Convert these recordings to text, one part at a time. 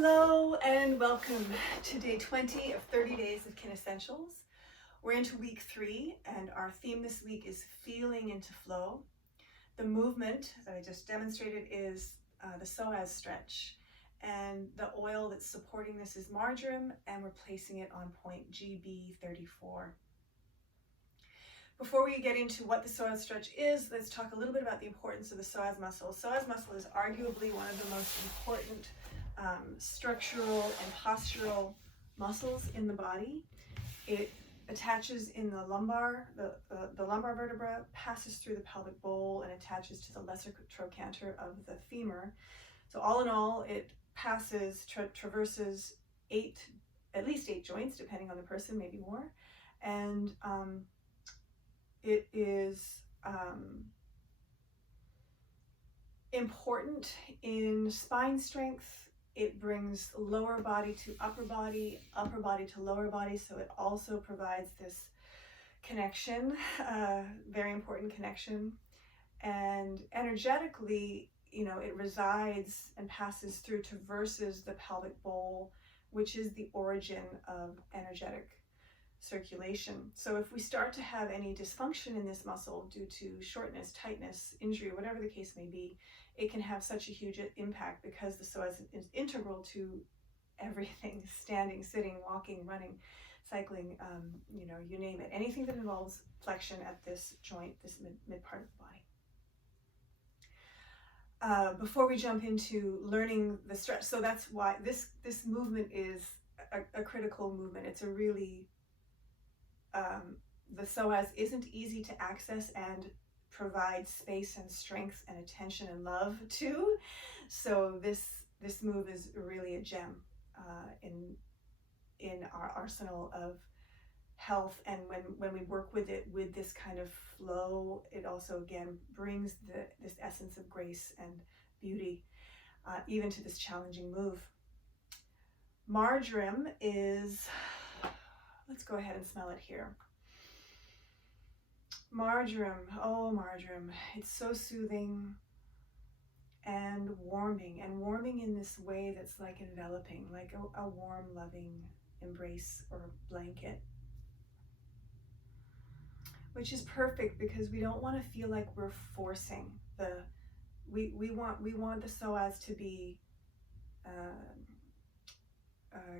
Hello and welcome to day 20 of 30 days of KineScentials. We're into week 3 and our theme this week is feeling into flow. The movement that I just demonstrated is the Psoas Stretch, and the oil that's supporting this is Marjoram, and we're placing it on point GB34. Before we get into what the Psoas Stretch is, let's talk a little bit about the importance of the psoas muscle. Psoas muscle is arguably one of the most important structural and postural muscles in the body. It attaches in the lumbar, the lumbar vertebra, passes through the pelvic bowl and attaches to the lesser trochanter of the femur. So all in all, it passes, traverses at least eight joints, depending on the person, maybe more. And it is important in spine strength. It brings lower body to upper body to lower body, so it also provides this connection, very important connection. And energetically, it resides and passes through, traverses the pelvic bowl, which is the origin of energetic circulation. So if we start to have any dysfunction in this muscle due to shortness, tightness, injury, whatever the case may be, it can have such a huge impact because the psoas is integral to everything: standing, sitting, walking, running, cycling, you name it. Anything that involves flexion at this joint, this mid part of the body. Before we jump into learning the stretch, so that's why this movement is a critical movement. It's a really the psoas isn't easy to access and provide space and strength and attention and love to. So this move is really a gem in our arsenal of health. And when we work with it with this kind of flow, it also again brings this essence of grace and beauty even to this challenging move. Marjoram is, let's go ahead and smell it here. Marjoram, oh Marjoram, it's so soothing and warming in this way that's like enveloping, like a warm, loving embrace or blanket, which is perfect because we don't want to feel like we're forcing we want the psoas to be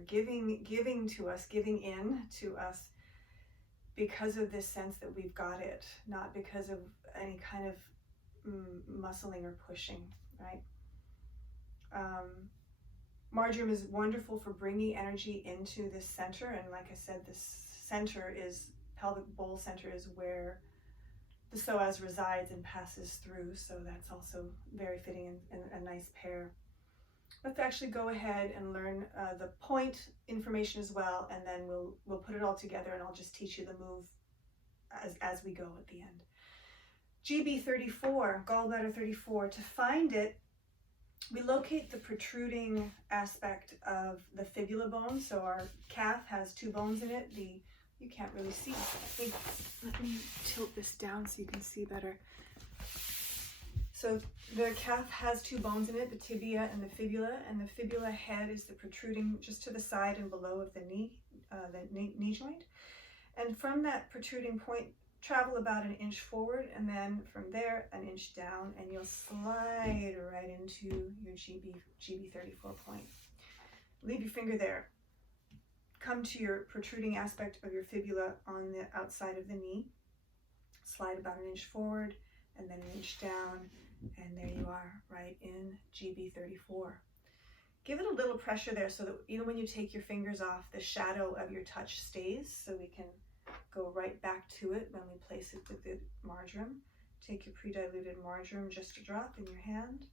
giving to us, giving in to us, because of this sense that we've got it, not because of any kind of muscling or pushing, right? Marjoram is wonderful for bringing energy into this center, and like I said, this center is, pelvic bowl center is where the psoas resides and passes through, so that's also very fitting and a nice pair. Let's actually go ahead and learn the point information as well, and then we'll put it all together, and I'll just teach you the move as we go at the end. GB34, gallbladder 34. To find it, we locate the protruding aspect of the fibula bone. So our calf has two bones in it. You can't really see. Let me tilt this down so you can see better. So the calf has two bones in it, the tibia and the fibula head is the protruding just to the side and below of the knee joint. And from that protruding point, travel about an inch forward, and then from there an inch down, and you'll slide right into your GB34 point. Leave your finger there. Come to your protruding aspect of your fibula on the outside of the knee. Slide about an inch forward, and then an inch down, and there you are, right in GB34. Give it a little pressure there so that even when you take your fingers off, the shadow of your touch stays, so we can go right back to it when we place it with the marjoram. Take your pre-diluted marjoram, just a drop in your hand.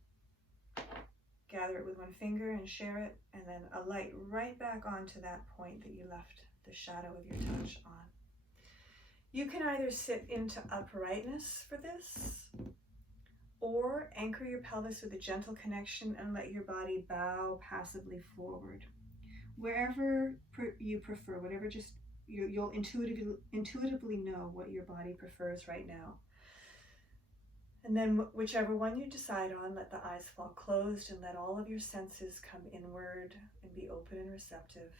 Gather it with one finger and share it, and then alight right back onto that point that you left the shadow of your touch on. You can either sit into uprightness for this, or anchor your pelvis with a gentle connection and let your body bow passively forward. Wherever you prefer, whatever you'll intuitively know what your body prefers right now. And then whichever one you decide on, let the eyes fall closed and let all of your senses come inward and be open and receptive.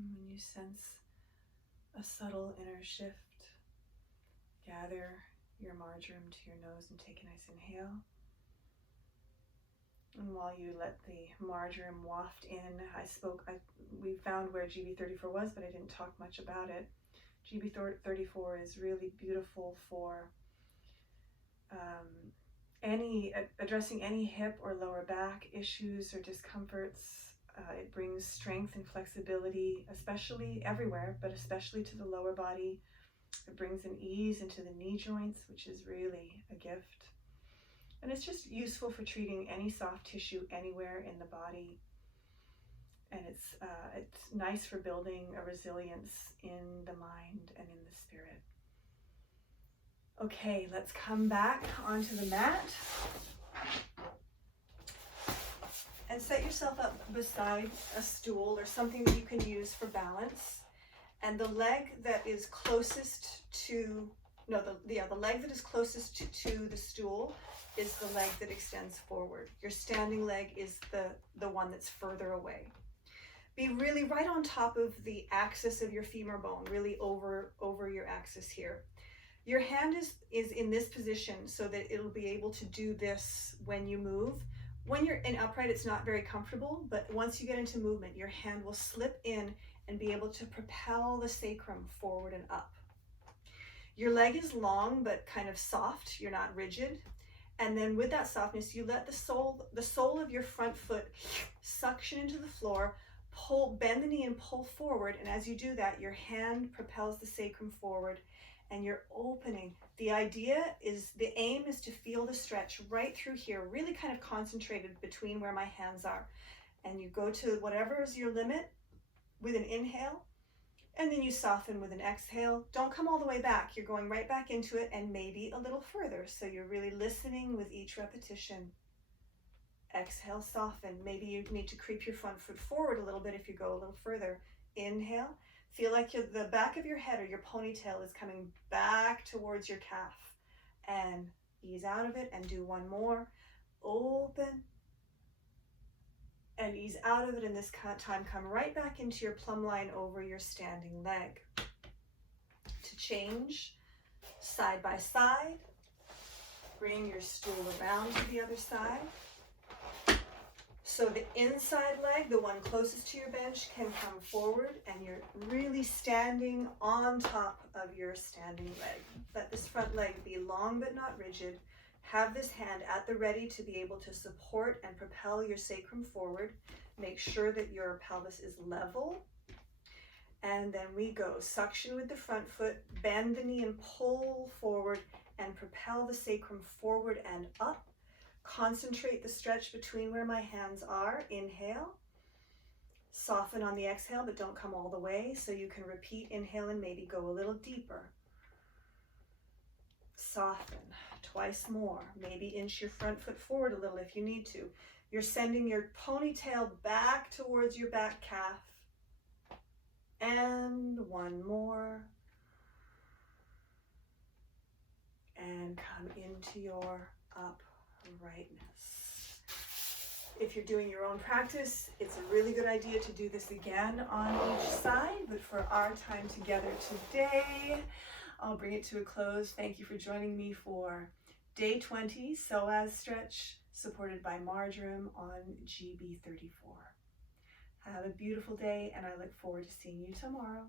And when you sense a subtle inner shift, gather your marjoram to your nose and take a nice inhale. And while you let the marjoram waft in, we found where GB34 was, but I didn't talk much about it. GB34 is really beautiful for addressing any hip or lower back issues or discomforts. It brings strength and flexibility, especially everywhere, but especially to the lower body. It brings an ease into the knee joints, which is really a gift. And it's just useful for treating any soft tissue anywhere in the body. And it's nice for building a resilience in the mind and in the spirit. Okay, let's come back onto the mat. And set yourself up beside a stool or something that you can use for balance. And the leg that is closest to, the leg that is closest to the stool is the leg that extends forward. Your standing leg is the one that's further away. Be really right on top of the axis of your femur bone, really over your axis here. Your hand is in this position so that it'll be able to do this when you move. When you're in upright, it's not very comfortable, but once you get into movement, your hand will slip in and be able to propel the sacrum forward and up. Your leg is long, but kind of soft. You're not rigid. And then with that softness, you let the sole of your front foot suction into the floor, bend the knee and pull forward. And as you do that, your hand propels the sacrum forward and you're opening. The aim is to feel the stretch right through here, really kind of concentrated between where my hands are. And you go to whatever is your limit with an inhale, and then you soften with an exhale. Don't come all the way back. You're going right back into it and maybe a little further. So you're really listening with each repetition. Exhale, soften. Maybe you need to creep your front foot forward a little bit if you go a little further. Inhale. Feel like the back of your head or your ponytail is coming back towards your calf. And ease out of it and do one more. Open. And ease out of it, and this time come right back into your plumb line over your standing leg. To change, side by side, bring your stool around to the other side. So the inside leg, the one closest to your bench, can come forward, and you're really standing on top of your standing leg. Let this front leg be long but not rigid. Have this hand at the ready to be able to support and propel your sacrum forward. Make sure that your pelvis is level. And then we go. Suction with the front foot, bend the knee and pull forward and propel the sacrum forward and up. Concentrate the stretch between where my hands are. Inhale. Soften on the exhale, but don't come all the way. So you can repeat, inhale, and maybe go a little deeper. Soften. Twice more. Maybe inch your front foot forward a little if you need to. You're sending your ponytail back towards your back calf. And one more. And come into your uprightness. If you're doing your own practice, it's a really good idea to do this again on each side, but for our time together today, I'll bring it to a close. Thank you for joining me for Day 20, Psoas Stretch, supported by Marjoram on GB34. Have a beautiful day, and I look forward to seeing you tomorrow.